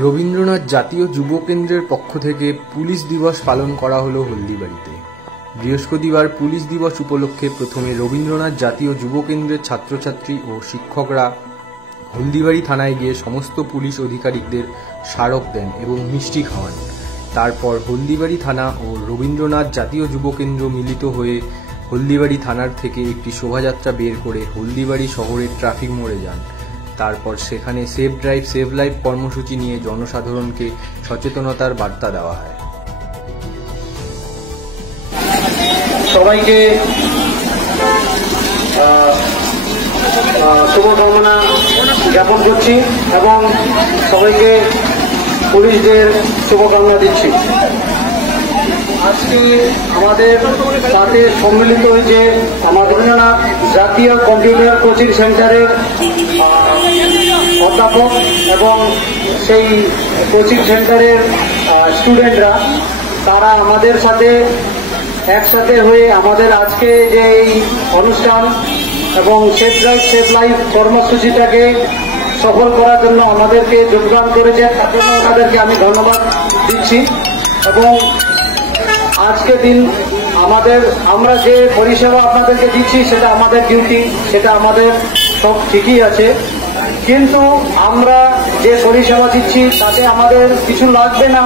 রবীন্দ্রনাথ জাতীয় যুব কেন্দ্রের পক্ষ থেকে পুলিশ দিবস পালন করা হলো হলদিবাড়িতে। বৃহস্পতিবার পুলিশ দিবস উপলক্ষে প্রথমে রবীন্দ্রনাথ জাতীয় যুব কেন্দ্রের ছাত্রছাত্রী ও শিক্ষকরা হলদিবাড়ি থানায় গিয়ে সমস্ত পুলিশ আধিকারিকদের স্মারক দেন এবং মিষ্টি খাওয়ান। তারপর হলদিবাড়ি থানা ও রবীন্দ্রনাথ জাতীয় যুব কেন্দ্র মিলিত হয়ে হলদিবাড়ি থানার থেকে একটি শোভাযাত্রা বের করে হলদিবাড়ি শহরের ট্রাফিক মোড়ে যান। তারপর সেখানে সেভ ড্রাইভ সেভ লাইফ কর্মসূচি নিয়ে জনসাধারণকে সচেতনতার বার্তা দেওয়া হয়। সবাইকে শুভকামনা জ্ঞাপন করছি এবং সবাইকে পুলিশদের শুভকামনা দিচ্ছি। আজকে আমাদের সাথে সম্মিলিত হয়েছে আমাদের রবীন্দ্রনাথ জাতীয় কম্পিউটার কোচিং সেন্টারের অধ্যাপক এবং সেই কোচিং সেন্টারের স্টুডেন্টরা। তারা আমাদের সাথে একসাথে হয়ে আমাদের আজকে যে এই অনুষ্ঠান এবং সেভ ড্রাইভ সেভ লাইফ কর্মসূচিটাকে সফল করার জন্য আমাদেরকে যোগদান করেছে, তার জন্য ওনাদেরকে আমি ধন্যবাদ দিচ্ছি। এবং আজকে দিন আমরা যে পরিষেবা আপনাদেরকে দিচ্ছি সেটা আমাদের ডিউটি, সেটা আমাদের সব ঠিকই আছে, কিন্তু আমরা যে পরিষেবা দিচ্ছি তাতে আমাদের কিছু লাগবে না,